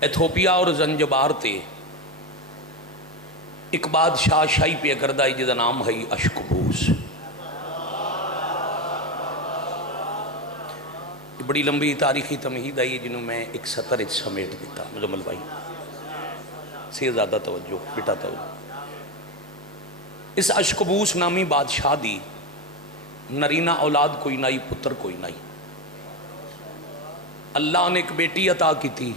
Ethiopia اور Zanzibar تے ایک بادشاہ شاہی پہ کردہ جس کا نام ہے اشکبوس. بڑی لمبی تاریخی تمہید آئی جنہوں میں ایک سطر سمیٹ دیتا. مزمل بھائی سے زیادہ توجہ بیٹا توجہ. اس اشکبوس نامی بادشاہ دی نرینہ اولاد کوئی نائی، پتر کوئی نائی. اللہ نے ایک بیٹی عطا کی تھی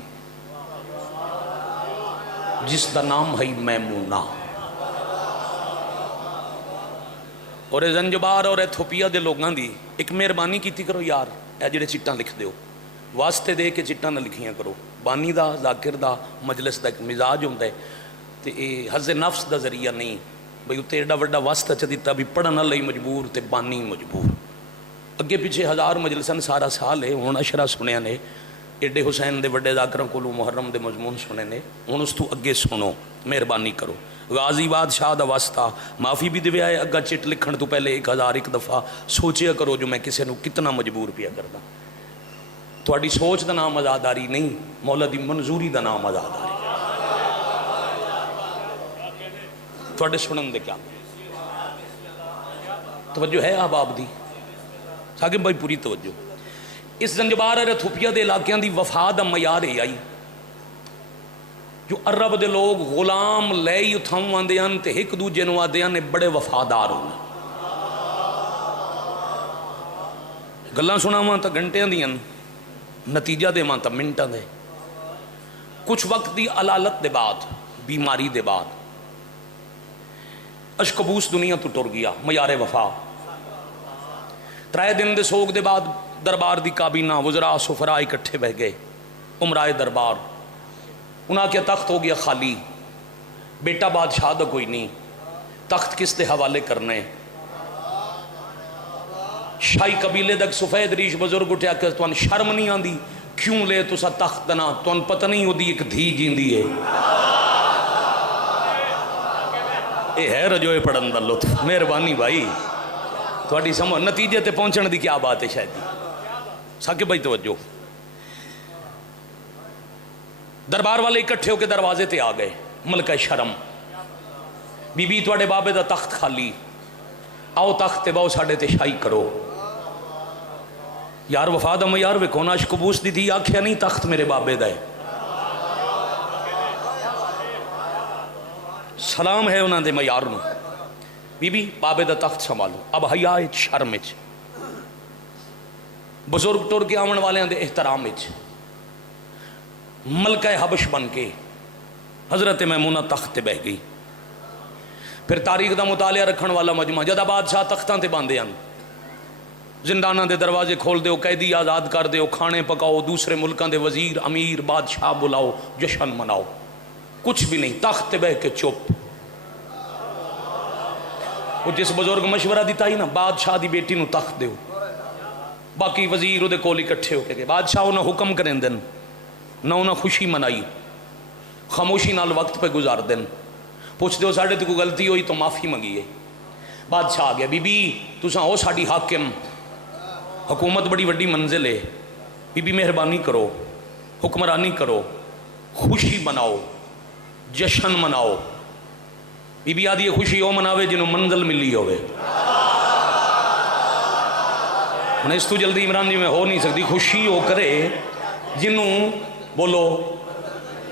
جس کا نام ہے میمونہ. اور زنجبار اور ایتھوپیا دے لوگاں دی ایک مہربانی کیتی کرو یار، اے جڑے چٹاں لکھ دیو واسطے دے کے چٹاں نہ لکھیاں کرو. بانی دا ذاکر دا مجلس دا ایک مزاج ہوتا ہے تے اے حظ نفس دا ذریعہ نہیں بھئی اتنے ایڈا وڈا واسطہ چ دیتا بھی پڑھن لئی مجبور تے بانی مجبور. اگے پیچھے ہزار مجلسن سارا سال ہے. ہن اشرا سنیا نے ایڈے حسین دے وڈے ذاکراں کولوں محرم دے مضمون سنے نے. ہن اس تو اگے سنو مہربانی کرو. غازی بادشاہ دا واسطہ معافی بھی دے آئے اگا چٹ لکھن تو پہلے 1001 دفعہ سوچیا کرو جو میں کسے نو کتنا مجبور پیا کردا. تھوڑی سوچ دا نام آزاداری نہیں، مولا دی منظوری دا نام آزاداری. تھوڑے سنن دے کیا توجہ ہے احباب دی؟ ساکب بھائی پوری توجہ. اس زنجبار اور ایتھوپیا دے علاقیاں دی وفا دا معیار ہے آئی جو عرب دے لوگ غلام لے ہی اتھاؤں آندے ہیں تے ایک دوجے نو آدے ہیں بڑے وفادار ہونا. گلاں سنا ماں تا گھنٹے دیاں نتیجہ دے ماں تا منٹا دے. کچھ وقت دی علالت دے بعد بیماری دے بعد اشکبوس دنیا تو ٹر گیا. معیار وفا 3 دن دے سوگ دے بعد دربار دی کابینہ وزراء سفراء اکٹھے بہ گئے. عمرائے دربار انہاں کیا تخت ہو گیا خالی. بیٹا بادشاہ دا کوئی نہیں، تخت کس دے حوالے کرنے. شاہی قبیلے دک سفید ریش بزرگ اٹھیا کہ تون شرم نہیں آندی کیوں لے تسا تخت دنا تون پتہ نہیں ہو دی ایک دھی جیندی ہے. اے ہے رجوئے پڑھن دا لطف. مہربانی بھائی تھوڑی سمجھ نتیجے تے پہنچن دی کیا بات ہے شاید دی. ساکب بھائی توجہ. دربار والے اکٹھے ہو کے دروازے تے آ گئے. ملکہ شرم بی بی تواڈے بابے دا تخت خالی، آؤ تخت تے باؤ ساڈے تے شاہی کرو. یار وفا دا معیار ویکھو نا. اشکبوس دی تھی آکھیا نہیں تخت میرے بابے دا ہے. سلام ہے انہاں دے معیار نو. بی بی بابے دا تخت سنبھالو. اب حیا شرم وچ بزرگ ٹر کے آون والے دے احترام وچ ملکہ حبش بن کے حضرت میمونہ تخت تے بہ گئی. پھر تاریخ دا مطالعہ رکھن والا مجمع جدہ بادشاہ تختاں تے باندے ہیں زندانہ دے دروازے کھول دیو، قیدی آزاد کر دیو، کھانے پکاؤ، دوسرے ملکاں دے وزیر امیر بادشاہ بلاؤ، جشن مناؤ. کچھ بھی نہیں، تخت تے بہ کے چپ. وہ جس بزرگ مشورہ دیتا ہی نا بادشاہ دی بیٹی نو تخت دیو، باقی وزیر وہ دے کول اکٹھے ہو کے بادشاہ انہاں حکم کریں دن نہ انہاں خوشی منائی، خاموشی نال وقت پہ گزار دن. پوچھ دیو ساڑھے تے کوئی غلطی ہوئی تو معافی منگیے. بادشاہ آ گیا. بی بی تساں او ساڑی حاکم، حکومت بڑی وڈی منزل ہے. بی بی مہربانی کرو، حکمرانی کرو، خوشی مناؤ، جشن مناؤ. بی بی آدھی خوشی او مناوے جنہوں منزل ملی ہوئے. اس تو جلدی عمران جی میں ہو نہیں سکتی. خوشی ہو کرے جنہوں بولو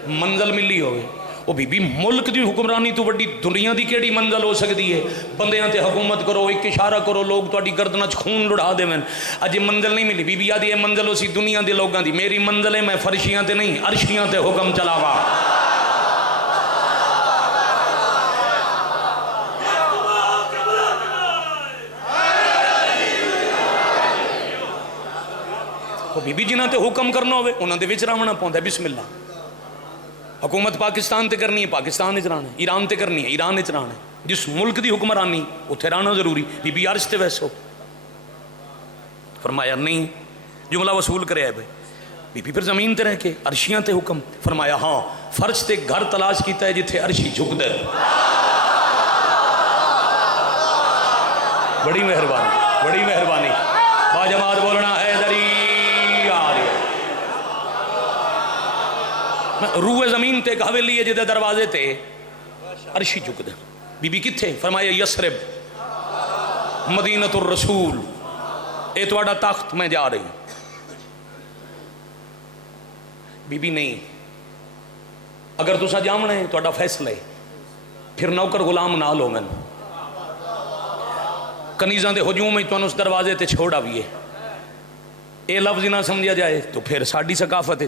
منزل ملی ہوئے. وہ بی بی ملک دی حکمرانی تو وڈی دنیا دی کیڑی منزل ہو سکتی ہے. بندیاں تے حکومت کرو، ایک اشارہ کرو لوگ تواڈی گردناں چ خون لڑا دیویں. اج منزل نہیں ملی. بی بی آدھی یہ منزل ہو سی دنیا دے لوگاں دی. میری منزل ہے میں فرشیاں تے نہیں عرشیاں تے حکم چلاوا. بی بی جنہاں تے حکم کرنا ہوئے انہاں دے وچ رہنا پوندا ہے. بسم اللہ. حکومت پاکستان تے کرنی ہے پاکستان وچ رہنا ہے، ایران تے کرنی ہے ایران وچ رہنا ہے. جس ملک دی حکمرانی اوتھے رہنا ضروری. بی بی عرش تے ویسو. فرمایا نہیں، جملہ وصول کرے ہے بھائی. بی بی پھر زمین تے رہ کے عرشیاں تے حکم. فرمایا ہاں فرش تے گھر تلاش کیتا ہے جتھے عرشی جھک دے. بڑی مہربانی، بڑی مہربانی. با جماعت بولنا ہے دری روئے زمین تے ایک حویلی ہے جدے دروازے تے عرشی چک دے. بی بی کتھے؟ فرمایا یسرب مدینۃ الرسول، اے تواڈا تخت، میں جا رہی. بی بی نہیں، اگر تسا جامنا ہے تواڈا فیصلہ ہے، پھر نوکر غلام نہ لو. میں کنیزاں دے ہجوم تو اس دروازے تے چھوڑا بھی ہے. اے لفظ نہ سمجھا جائے تو پھر ساڈی ثقافت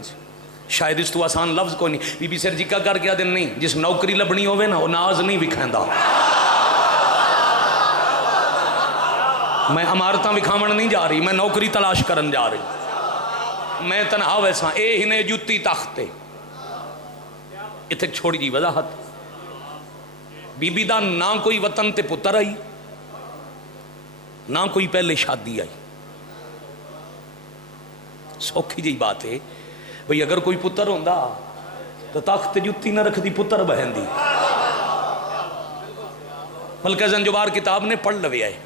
شاید اس تو آسان لفظ کوئی نہیں. بی بی سر جکا کر کے دن نہیں، جس نوکری لبنی ہوئے نا وہ ناز نہیں وکھیندا. میں عمارتاں وکھاون نہیں جا رہی، میں نوکری تلاش کرن جا رہی. میں تنہا ویسا اے ہنے جتی تخت اتنے چھوڑی جی وضاحت. بی بی دا نہ کوئی وطن تے پتر آئی، نہ کوئی پہلے شادی آئی. سوکھی جی بات ہے بھئی اگر کوئی پتر ہوندا تو تخت جتی نہ رکھ دی، پتر بہن دی. ملکہ زنجبار کتاب نے پڑھ لوے آئے.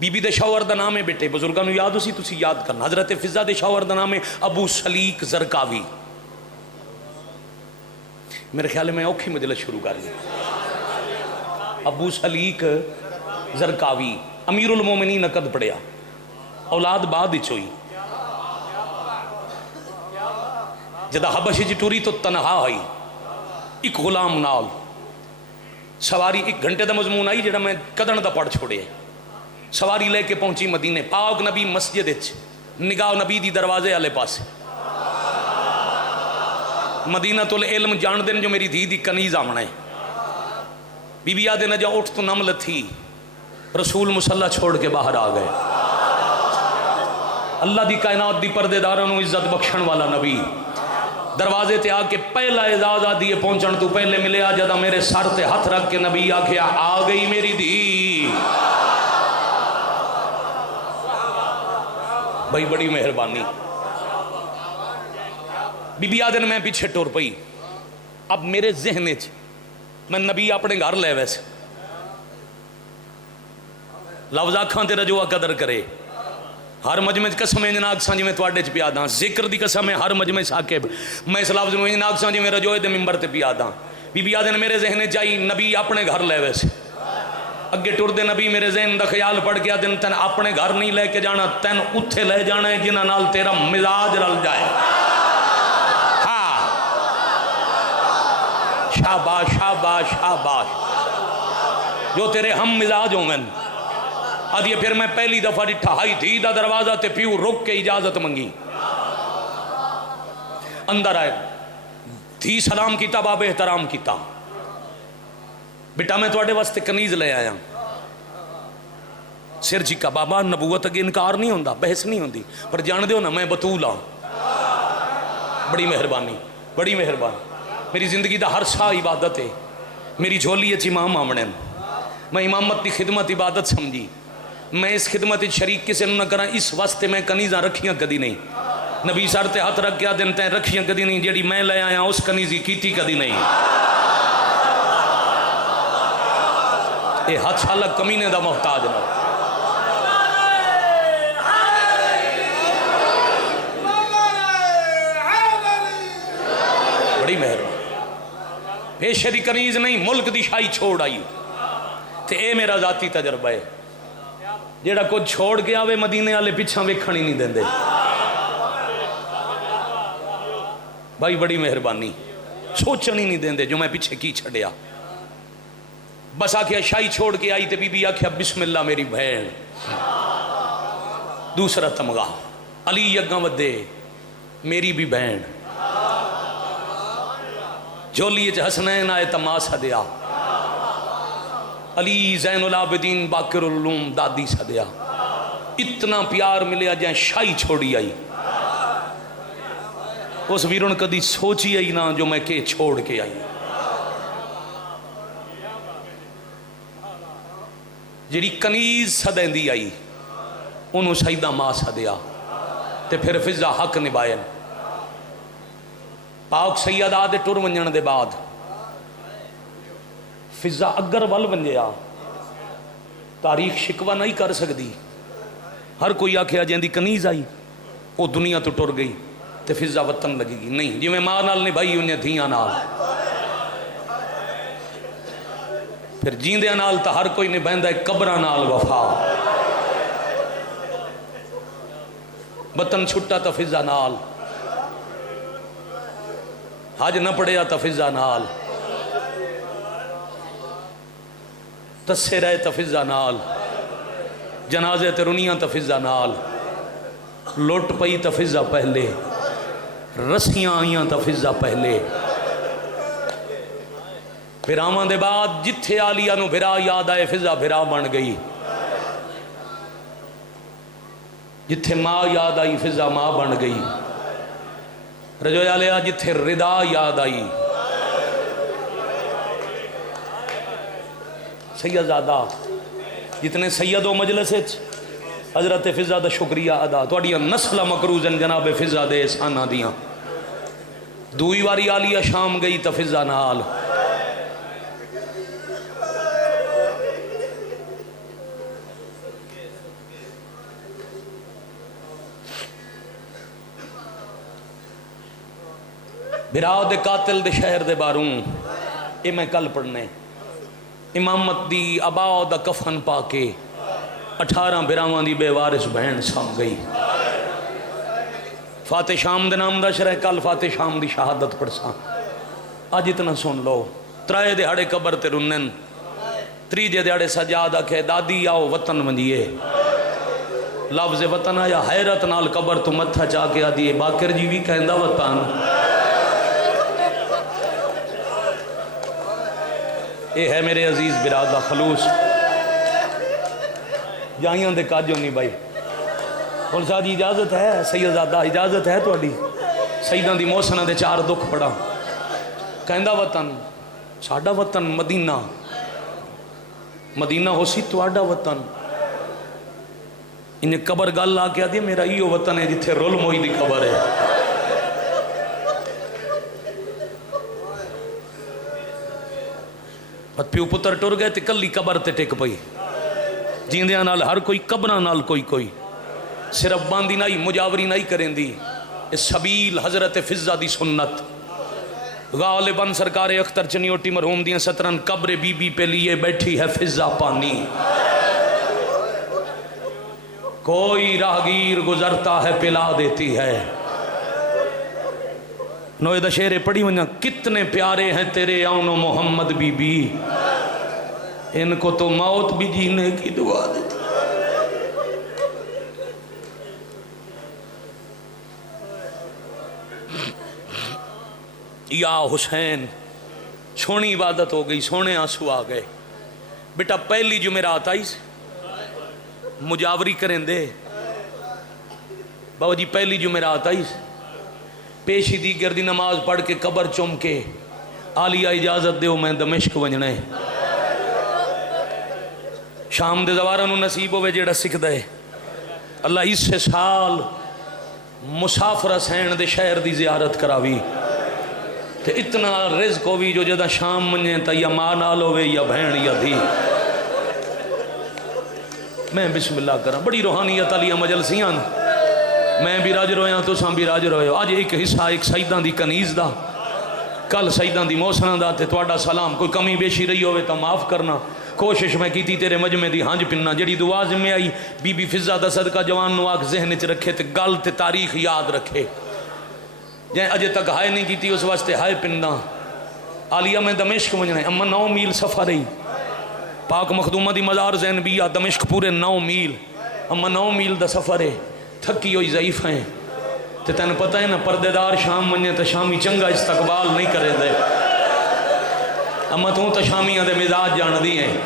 بی بی دے شوہر دا نام ہے بیٹے بزرگاں نو یاد اسی تسی یاد کرنا. حضرت فضہ دے شوہر دا نام ہے ابو سلیق زرقاوی. میرے خیال میں اوکھی مجلس شروع کر لی. ابو سلیق زرقاوی امیر المومنین عقد پڑھیا، اولاد بعد ہی چوئی. جدہ حبش جی ٹوری تو تنہا آئی، ایک غلام نال سواری. 1 گھنٹے دا مضمون آئی جڑا میں کدن دا پڑھ چھوڑے. سواری لے کے پہنچی مدینے. پاک نبی مسجد نگاہ نبی دی دروازے والے پاس. مدینۃ العلم جان دن جو میری دھی دی کنیز آمنا ہے. بی بی آدھے نہ جا اٹھ تو نم لتھی. رسول مسلح چھوڑ کے باہر آ گئے. اللہ دی کائنات دی پردے داروں عزت بخشن والا نبی دروازے تے آ کے پہلا اعزاز آدھی پہنچن تو پہلے ملے آ. جدا میرے سر تے ہاتھ رکھ کے نبی آکھیا آ گئی میری دھی. بھائی بڑی مہربانی. بی بی آدن میں پیچھے ٹور پئی. اب میرے ذہن چ میں نبی اپنے گھر لے ویسے لفظ آکھاں تے رجوع قدر کرے. ہر مجمع قسم انج نہ آکھاں جویں تواڈے چ پیا داں. ذکر دی قسم ہے ہر مجمع ثاقب میں اس لفظ نوں انج نہ آکھاں جویں رجوع دے منبر تے پیا داں. بی بی آدن میرے ذہن چ آئی نبی اپنے گھر لے ویسے. اگے ٹر دے نبی میرے ذہن دا خیال پڑ گیا دن تین اپنے گھر نہیں لے کے جانا، تین اتھے لے جانا ہے جنہاں نال تیرا مزاج رل جائے. ہاں شاباش شاباش شاباش، جو تیرے ہم مزاج ہوں گے. آدھی پھر میں پہلی دفعہ ڈٹھا ہائی دھی دا دروازہ تے پیو رک کے اجازت منگی. اندر آئے دھی سلام کیتا، باب احترام کیتا. بیٹا میں تواڈے واسطے کنیز لے آیا. سر جھکا. بابا نبوت اگے انکار نہیں ہوندا، بحث نہیں ہوندی، پر جان دیو نا میں بطول ہاں. بڑی مہربانی بڑی مہربانی. میری زندگی دا ہر سا عبادت ہے. میری جھولی اچ امام آمنے، میں امامت دی خدمت عبادت سمجھی. میں اس خدمت شریک کسے نہ کراں اس واسطے میں کنیزاں رکھیاں کدی نہیں. نبی سر تے ہاتھ رکھ کے دن تے رکھیاں کدی نہیں. جیڑی میں لے آیا اس کنیزی کیتی کدی نہیں. اے ہاتھ شالا کمینے دا محتاج نہ. بڑی مہربانی. پیشے دی کنیز نہیں، ملک دی شاہی چھوڑ آئی. تے اے میرا ذاتی تجربہ ہے. جیڑا کچھ چھوڑ کے آوے مدینے والے پیچھا ویکھن ہی نہیں دیندے. بھائی بڑی مہربانی. سوچن ہی نہیں دیندے جو میں پیچھے کی چھڑیا. بس آکھیا شاہی چھوڑ کے آئی تے بی بی آکھیا بسم اللہ میری بہن. دوسرا تمغہ علی اگاں ودے میری بھی بہن. جولی چ حسنین آئے تما سدیا. علی زین العابدین باقر العلوم دادی سدیا. اتنا پیار ملیا جائیں شاہی چھوڑی آئی. اس ویرن کدی سوچی آئی نا جو میں کہ چھوڑ کے آئی. جیڑی کنیز سدیں دی آئی انہوں سیدہ ماں سدیا تے پھر فضا حق نبائن. پاک سیدہ دے ٹر ونجن دے بعد فضا اگر ول ونجیا تاریخ شکوہ نہیں کر سکتی. ہر کوئی آکھیا جیندی کنیز آئی وہ دنیا تو ٹر گئی. تے فضا وطن لگے گی نہیں، جی میں ماں نال نبھائی انہیں دھیاں نال، پھر جیندیاں نال تا ہر کوئی نبھائندہ ہے قبراں نال وفا، وطن چھٹا تا فضا نال، حج نہ پڑیا تا فضا نال، تسے رہے تا فضا نال، جنازے تے رنیاں تا فضا نال، لوٹ پئی تا فضا پہلے، رسیاں آئیاں تا فضا پہلے، پھر آمان دے بعد جتھے آلیہ نو بھرا یاد آئے فضا بھرا بن گئی، جتھے ماں یاد آئی فضا ماں بن گئی، رجوع علیہ جتھے ردا یاد آئی، سیدزادہ جتنے سید و مجلس حضرت فضا دا شکریہ ادا، توڑیاں نسلہ مکروزن جناب فضا دے احسانہ دیاں، دوئی واری آلیہ شام گئی تا فضا نال، بھراؤ دے قاتل دے شہر دے باروں، اے میں کل پڑھنے، امامت دی اباؤ دا کفن پا کے 18 بھراوان دی بے وارث بہن سام گئی، فاتح شام دے نام دا شرح، کل فاتح شام دی شہادت پڑھساں، آج اتنا سن لو، ترائے دے ہڑے قبر تے رنن، تریجے دے ہڑے سجادہ کہے دادی آؤ وطن منجیے، لفظ وطن آیا حیرت نال قبر تو متھا چاہ کے آدیے، باکر جی بھی کہندہ وطن، اے ہے میرے عزیز برادہ خلوص، جائیاں دے کاجوں نہیں بھائی، اور ساتھ اجازت ہے سیدزادہ اجازت ہے تو اڈی سیدان دی موسنہ دے 4 دکھ پڑا، کہندہ وطن ساڑھا وطن مدینہ، مدینہ ہو سی تو آڑھا وطن، انہیں قبر گال لا کے آدھی میرا ایو وطن ہے جتھے رول موئی دی قبر ہے، پت پیو پتر ٹر گئے تے کلی قبر تے ٹک پئی، جیندیاں نال ہر کوئی قبران نال کوئی صرف باندی نہیں مجاوری نہیں کریں دی، اس سبیل حضرت فضا دی سنت، غالباً سرکار اختر چنیوٹی مرحوم دیاں 17 قبر بی بی پہ لیے بیٹھی ہے فضا پانی، کوئی راہگیر گزرتا ہے پلا دیتی ہے، نوے دا شعر پڑھی ونجا، کتنے پیارے ہیں تیرے آن و محمد بی بی، ان کو تو موت بھی جینے کی دعا دیتی، یا حسین سونی عبادت ہو گئی، سونے آنسو آ گئے، بیٹا پہلی جمعرات آئی مجاوری کریں دے، بابا جی پہلی جمعرات آئی پیشی دیگر دی نماز پڑھ کے قبر چوم کے آلیہ اجازت دیو میں دمشق ونجنے، شام دے زوارنو نصیب ہوئے جیڑا سکھ دے، اللہ اس سے سال مسافر سین دے شہر دی زیارت کراوی، تے اتنا رزق ہوئی جو جدہ شام منجیں تا یا ماں نال ہوئے یا بہن یا دھی، میں بسم اللہ کرا، بڑی روحانیت علیہ مجلسیاں، میں بھی راج رویاں تو ساں بھی راج روئے، آج ایک حصہ ایک سیدان دی کنیز دا، کل سیدان دی موسنہ دا، تے توڑا سلام، کوئی کمی بیشی رہی ہوئے تا معاف کرنا، کوشش میں کی تھی تیرے مجمع دی ہانج پننا، جڑی دعا میں آئی بی بی فضا دا صدقہ جوان نواک ذہن چ رکھے تے گل تے تاریخ یاد رکھے، جائیں اجے تک ہائے نہیں کی تھی اس واسطے ہائے پننا، آلیہ میں دمشق ونجنے، اما 9 میل سفر رہی، پاک مخدومہ دی مزار زین بیا دمشق پورے 9 میل، اما 9 میل دا سفر ہے، تھکی ہوئی ضعیف ہیں، تے تین پتہ ہے نا پردیدار شام منجے تا شامی چنگا استقبال نہیں کرے دے، اما تو تا شامیاں دے مزاج جان دی ہیں،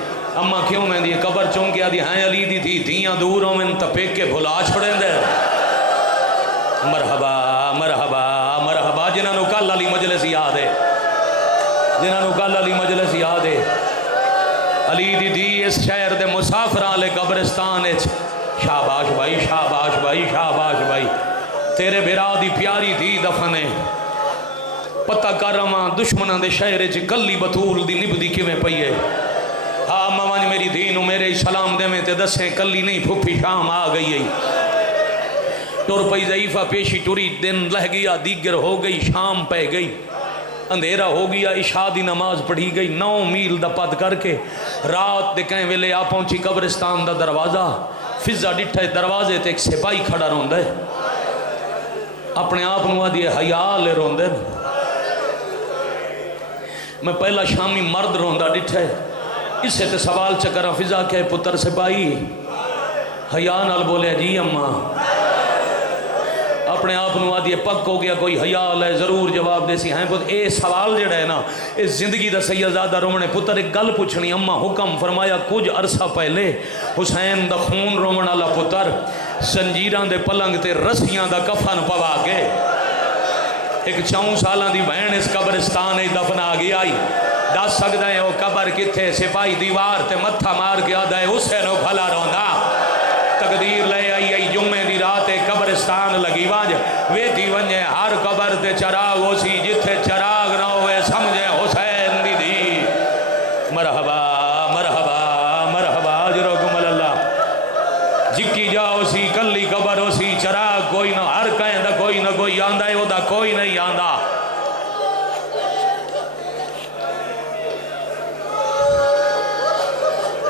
اما کیوں میں دی قبر چون کیا دی ہائیں علی دی تھی دھیاں دور ہوں میں تا پیک کے بھلا چھوڑیں دے، مرحبا مرحبا مرحبا، جنہاں نو کل علی مجلس یاد ہے، جنہاں نو کل علی مجلس یاد ہے، علی دی دی اس شہر دے مسافران لے قبرستان ہے، شاباش بھائی شاباش بھائی شاباش بھائی، تیرے بھرا دی پیاری دی دفنے، پتہ کر رہا دشمنہ دے شہر چ کلی بطول دی نبدی کیویں پئی ہے، ہاں موان میری دینو میرے سلام دے میں تے دسیں کلی نہیں پھپھی شام آ گئی ہے، ٹر پئی ضعیفہ پیشی ٹری دن لہ گیا دیگر ہو گئی شام پہ گئی اندھیرا ہو گیا عشاء دی نماز پڑھی گئی 9 میل دا پد کر کے رات دے کہیں ویلے آ پہنچی قبرستان دا دروازہ فضا ڈٹھا دروازے تے ایک سپاہی کھڑا روندہ ہے اپنے آپ نوا دیے حیال روندے میں پہلا شامی مرد روندہ ڈٹھا ہے اس سے تے سوال چکرہ فضا کہ پتر سپاہی حیاء نال بولے جی اماں اپنے آپ نوا دیے پک ہو گیا کوئی حیال ہے ضرور جواب دے سی ہیں اے سوال جڑا ہے نا اس زندگی دا سیدزادہ رومنے پتر ایک گل پوچھنی اماں حکم فرمایا کچھ عرصہ پہلے حسین دا خون رومن والا پتر سنجیران دے پلنگ تے رسیاں دا کفن پوا کے ایک 4 سالاں دی بہن اس قبرستان دفنا گئی آئی دس سکتا ہے وہ قبر کتھے سپاہی دیوار تے متھا مار کے آدھا ہے اسے نو بھلا روندا تقدیر لے آئی جمعے دی رات قبرستان لگی واج ویدی ونجے ہر قبر تے چراغ ہو سی جتھے چراغ نہ ہوئے سمجھے حسین دی دی مرحبا مرحبا مرحبا اجرکم اللہ جکی جاؤ سی کلی قبر ہو سی چراغ کوئی نہ ہر کہیں دا کوئی نہ کوئی آندہ ہے وہ دا کوئی نہیں آندہ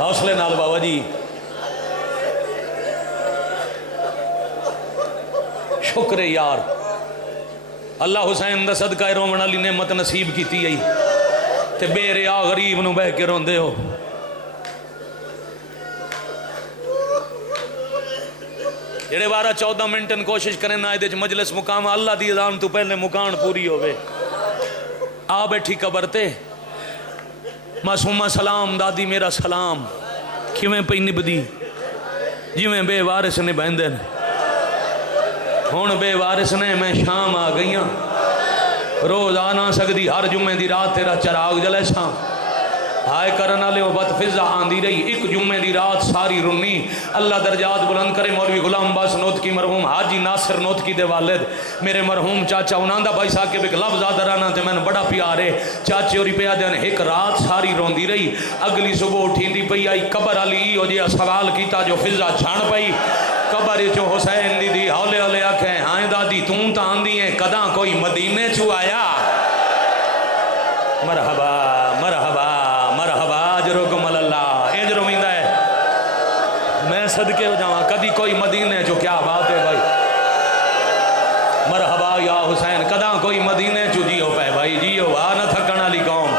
حوصلے نال بابا جی شکر یار اللہ حسین دا صدقہ رومن علی نعمت نصیب کیتی ہے تے بے ریا غریب نو بہ کے روندے ہو جڑے 12-14 منٹن کوشش کریں نہ دے مجلس مقام اللہ دی اذان تو پہلے مکان پوری ہوئے آ بیٹھی قبر تے معصومہ سلام دادی میرا سلام کیویں پئی نبدی جویں بے وارث نے بہندن ہون بے وارث نے میں شام آ گئیاں روز آنا سکتی ہر جمعے دی رات تیرا چراغ جلے ساں ہائے کرنا لے وہ بد فضا آندی رہی ایک جمعے دی رات ساری رنی اللہ درجات بلند کرے مولوی غلام باس نوتکی مرحوم حاجی ناصر نوتکی دے والد میرے مرحوم چاچا انہاں بھائی صاحب کے ایک لفظ آدھا رانا تے میں نے بڑا پیارے چاچے اور پہ آدھے ایک رات ساری روندی رہی اگلی صبح اٹھی دی پئی آئی قبر علی ہو جیا سوال کیتا جو فضا چھان پئی قبر چو حسین دی دی ہولے ہولے آکھیں ہائیں دادی توں تا آندی ہیں کداں کوئی مدینے چو آیا مرحبا مرحبا مرحبا اجرکم اللہ اجر امیدہ ہے میں صدقے ہو جاؤں کدی کوئی مدینے چو کیا بات ہے بھائی مرحبا یا حسین کداں کوئی مدینے چو جیو پہ بھائی جیو واہ نہ تھکن علی قوم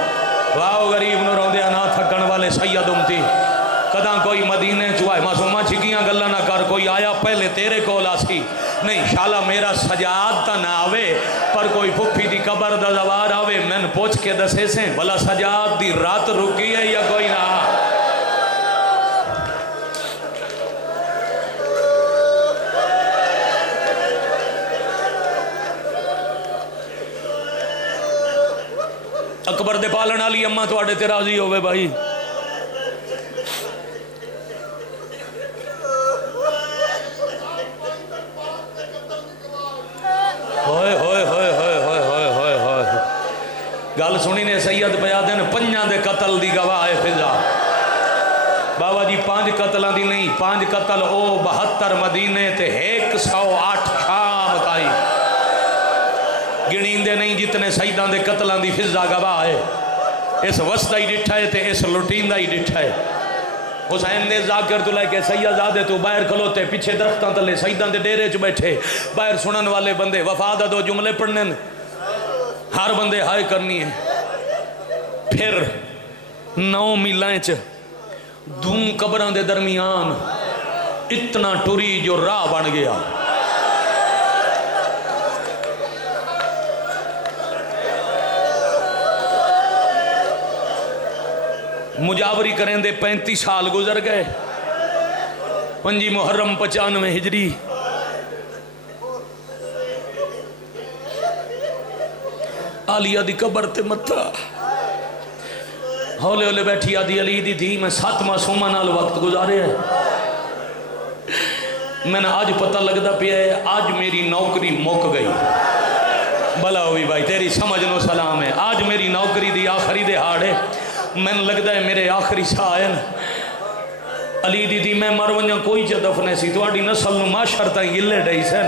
واہ غریب نو روندیا نہ تھکن والے سید امتی کداں کوئی مدینے چوائے معصومہ چھکیاں گلہ نہ کر کوئی آیا پہلے تیرے کولا سی نہیں شالا میرا سجاد تا نہ آوے پر کوئی پھپھی دی قبر دا دوار آوے میں نے پوچھ کے دسے سے بھلا سجاد دی رات رکی ہے یا کوئی نہ اکبر دے پالن علی اممہ تو آڑے تیرازی ہوئے بھائی گل سنی نے سید بیادن 5 دے قتل دی گواہ ہے فضا بابا جی 5 قتلہ دی نہیں 5 قتل او 72 مدینے تے 108 شام تائی گنین دے نہیں جتنے سیدان دے قتلان دی فضا گواہ ہے اس وسطہ ہی ڈٹھا ہے تے اس لٹیندہ ہی ڈٹھا ہے حسین نے ذاکر تو لے کے سیدزادے تو باہر کھلوتے پیچھے درختان تلے سیدان دے ڈیرے چ بیٹھے باہر سنن والے بندے وفادہ 2 جملے پڑھنے ہر بندے ہائے کرنی ہے پھر 9 میلائیں چ دوں قبران دے درمیان اتنا ٹوری جو راہ بن گیا مجاوری کریں دے 35 سال گزر گئے 5 محرم 95 ہجری علیہ دی قبر تے متھا ہولے ہولے بیٹھی آدھی علی دی تھی میں 7 معصومہ نال وقت گزارے ہیں میں نے آج پتہ لگتا پیا ہے آج میری نوکری موک گئی بھلا ہوئی بھائی تیری سمجھ نو سلام ہے آج میری نوکری دی آخری دے ہاڑ ہے میں نے لگتا ہے میرے آخری سائن علی دی میں مرونیاں کوئی چا دفنے سی تو آڑی نسل نو معاشر تائیں گلے ڈائی سن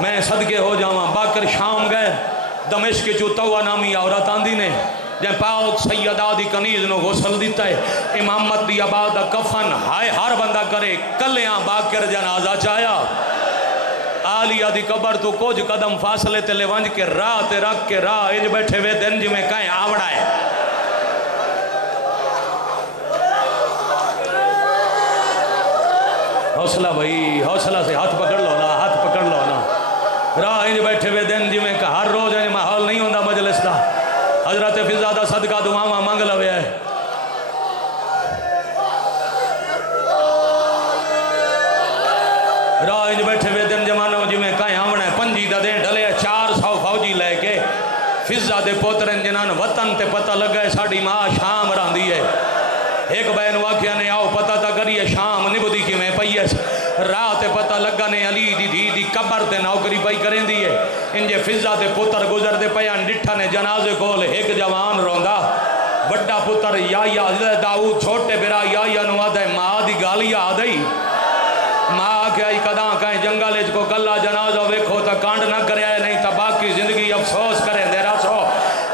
میں صدقے ہو جاواں باکر شام گئے دمشق چو توا نامی عورت آندی نے جن پاک سیدہ دی کنیز نو غسل دیتا ہے امامت دی آباد کفن ہائے ہر بندہ کرے کلیاں باکر جنازہ چاہیا آلیہ دی قبر تو کچھ قدم فاصلے تے لے ونج کے راہ تے رکھ کے راہ اج بیٹھے وے دن جی میں کہیں آوڑا ہے حوصلہ بھائی حوصلہ سے ہاتھ پکڑ لو نا ہاتھ پکڑ لو نا راہ اج بیٹھے وے دن جی میں کہ ہر روز انج ماحول نہیں ہوندہ مجلس دا حضرت فضا دا صدقہ دعاواں مانگ لوے ہے راہ اج بیٹھے وے دن جمانوں جی میں کہیں آوڑا ہے پنجی دا دیں ڈھلے 400 فوجی لے کے فضا دے پوترن جنان وطن تے پتہ لگا ہے ساڑی ماں شام راندی ہے ایک بین واقعہ نے آؤ پتہ تا کریے شام نبدی کی میں پئیس رات پتہ لگا نے علی دی قبر تے نوکری پائی کریں دیئے انجے فضا دے پتر گزر دے پیان ڈٹھا نے جنازے کول ایک جوان روندا وڈا پتر یا داؤد چھوٹے برا یا نوادہ ماں دی گالی آدھائی ماں کیا ہی قداں کہیں جنگل اچ کو کلا جنازہ ویکھو تا کانڈ نہ کرے آئے نہیں تا باقی زندگی افسوس کریں دے رسو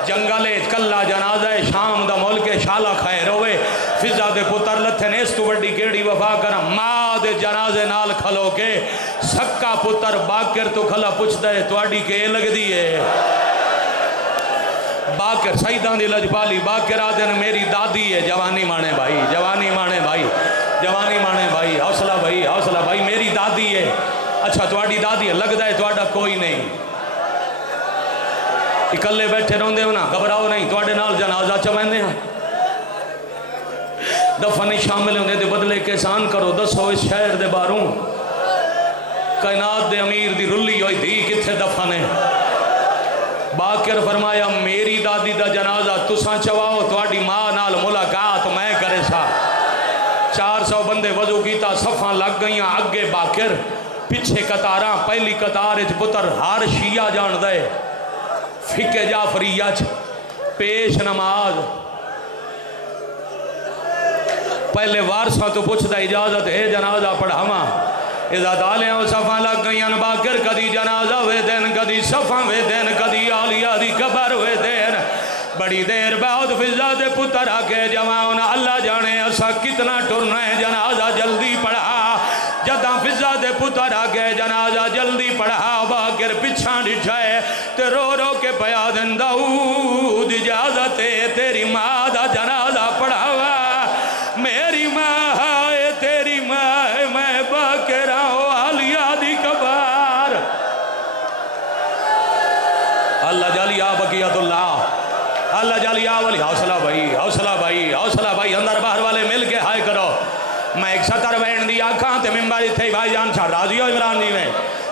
جنگل اچ کلا جنازہ شام دا ملک شالا خیر ہوئے فضا دے پتر لتھے نے اس تو بڑی کیڑی وفا کرا ماں دے جنازے نال کھلو کے سکا پتر باکر تو کھلا پوچھ دے تو اڈی کے لگ دیئے باکر سیدان دی لجپالی باکر آدھن میری دادی ہے جوانی مانے بھائی جوانی مانے بھائی جوانی مانے بھائی حوصلہ بھائی میری دادی ہے اچھا تواڈی دادی ہے لگ دائے تواڈا کوئی نہیں اکلے بیٹھے روندے ہو نا گھبراؤ نہیں تواڈے نال جنازہ چویندے ہیں دفن شامل ہونے دے بدلے کیسان کرو دسو اس شہر دے باروں کائنات دے امیر دی رلی ہوئی دی کتھے دفن ہے باکر فرمایا میری دادی دا جنازہ تساں چواؤ تواڈی ماں نال ملاقات میں کرے سا 400 بندے وضو کیتا صفاں لگ گئیاں اگے باکر پچھے قطاراں پہلی قطار اچ پتر ہر شیعہ جان دے فقہ جعفریہ چ پیش نماز پہلے وارثاں تو پوچھ دا اجازت ہے جنازہ پڑھاواں اذا دالیاں صفاں لگ گئیاں باکر کدی جنازہ وے دین کدی صفاں وے دین کدی آلیہ دی قبر وے دین بڑی دیر بعد فضا دے پتر آکے جوان اللہ جانے اسا کتنا ٹرنا ہے جنازہ جلدی پڑھا جداں فضا دے پتر آکے جنازہ جلدی پڑھا باکر پچھاں ڈٹھائے تے رو رو کے پیا دن داؤد اجازت ہے تیری ماں دا جنازہ پڑھاوا میری ماں ہے تیری ماں ہے میں باکر آؤ آلیہ دی قبر اللہ جالی بقیت اللہ اللہ جالی آولی حوصلہ بھائی اندر باہر والے مل کے ہائے کرو میں ایک ستر بین دی آنکھاں تے ممبر تھے بھائی جان چھا راضی ہو عمران جی میں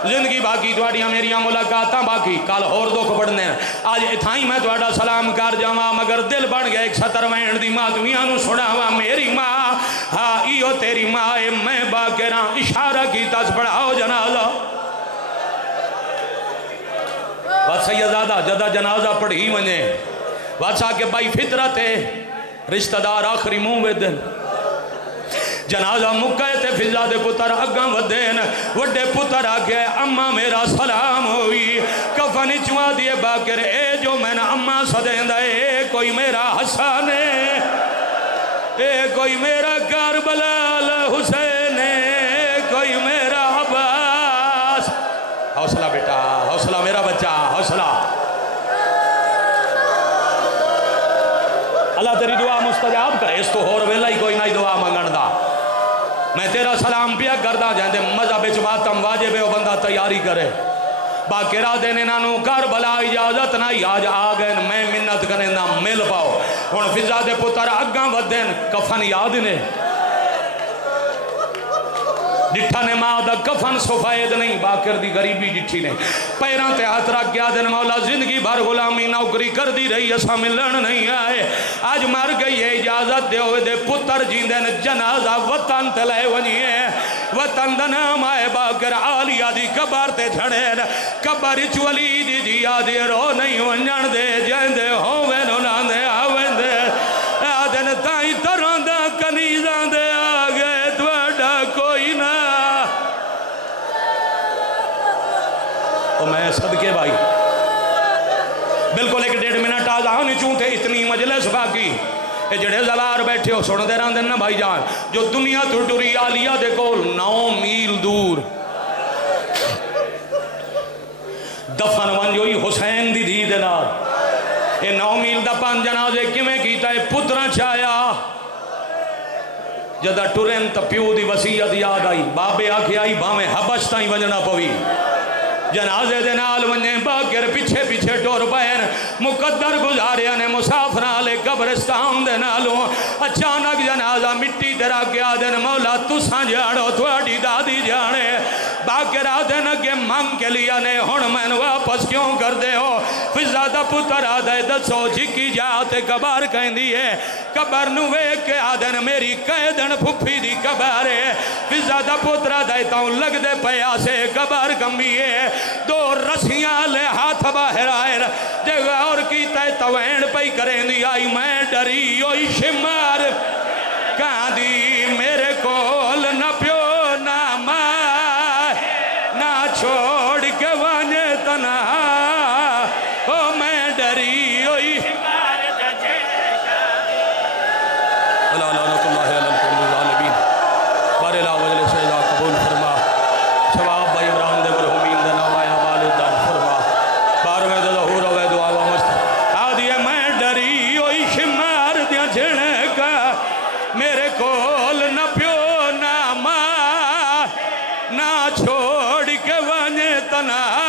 زندگی باقی تواڈیاں میریاں ملاقاتاں باقی کل ہور دکھ پڑھنے آج اتھائی میں تواڈا سلام کر جاواں مگر دل بن گیا ایک ستر بین دی ماتمیاں نو سناواں میری ماں ہاں ایو تیری ماں ہے میں باکراں اشارہ کی تاس پڑھاؤ جنازہ بات سیدزادہ جدہ جنازہ پڑھی منے بادشاہ کے بھائی فطرت ہے رشتہ دار آخری منہ میں دن جنازہ مکہ تے فضا دے پتر اگاں ودین وڈے پتر آگے اماں میرا سلام ہوئی کفن چوا دیے باکر اے جو میں نے اماں صدین دے اے کوئی میرا حسن ہے اے کوئی میرا کربلا حسین ہے کوئی میرا عباس حوصلہ بیٹا حوصلہ میرا بچہ حوصلہ اللہ تیری دعا مستجاب کرے اس تو ہور ویلا ہی کوئی نہ دعا مانگن دا میں تیرا سلام پیا کردہ جائیں مذہب ماتم واجب ہے وہ بندہ تیاری کرے باقیرہ دینے نانو کربلا اجازت نہ آج آگئے میں منت کریں نہ مل پاؤ ہون فضا دے پتر اگاں ودین کفن یاد نے ڈٹھا نے ماں دا کفن سفید نہیں باکر دی غریبی ڈٹھی نے پیران تے ہاتھ رکھ گیا دن مولا زندگی بھر غلامی نوکری کر دی رہی اسا ملن نہیں آئے آج مر گئی ہے اجازت دے ہوئے دے پتر جیندن جنازہ وطن تلے ونیے وطن دا نام آئے باکر آلیہ دی قبر تے جھڑے قبر چولی دی جیا دی رو نہیں ونجن دے جیندے ہوئے نو ناندے آویں دے آدن تائیں ترون دا کنیزان دے آگے دوڑا کوئی نہ منٹ آزان چونتے اتنی مجلس باقی اے جڑے زوار بیٹھے ہو سن دے رہاں دن نا بھائی جان جو دنیا تو ٹری آلیہ دے کول 9 میل دور دفن ونجوئی حسین دی دھی دے نال اے 9 میل دا 5 جنازے کیویں کیتا ہے پترا چایا جدہ ٹرین تا پیو دی وسیعت یاد آئی بابے آکھے آئی بامیں حبش تائیں ونجنا پوی جنازے دے نال ونجے باکر پیچھے پیچھے ٹور پہن مقدر گزاریا نے مسافرہ لے قبرستان دے نالوں اچانک جنازہ مٹی درہ کیا دن مولا تساں جاڑو تھوڑی دادی جانے باکر آدھے نگے مانگ کے لیا نے ہون میں واپس کیوں کر دے ہو فضا دا پتر آدھے دسو جھکی جاتے قبر کہیں دیئے قبر نوے کے آدھے میری قیدن پھپی دی قبر ہے فضا دا پتر آدھے تاؤں لگ دے پیا سے قبر کمی ہے 2 رسیاں لے ہاتھ باہر آئے جگہ اور کی تے توین پئی کریں دی آئی میں ڈری ہوئی شمار کہاں دی میرے کول نہ پیو نہ ماں نہ چھوڑ کے وانے تنہا او میں ڈری ہوئی اللہ لعنت اللہ علیہ الظالمین بارے لا وجل سیدہ قبول فرما ثواب بھائی عمران دے مرحومین دے نام آیا والد در فرما بار میں دے ظہور ہوئے دعا و مست آدھی ہے میں ڈری ہوئی شمار دیا جھنے کا میرے کول نہ پیو نہ ماں نہ چھوڑ کے وانے تنہا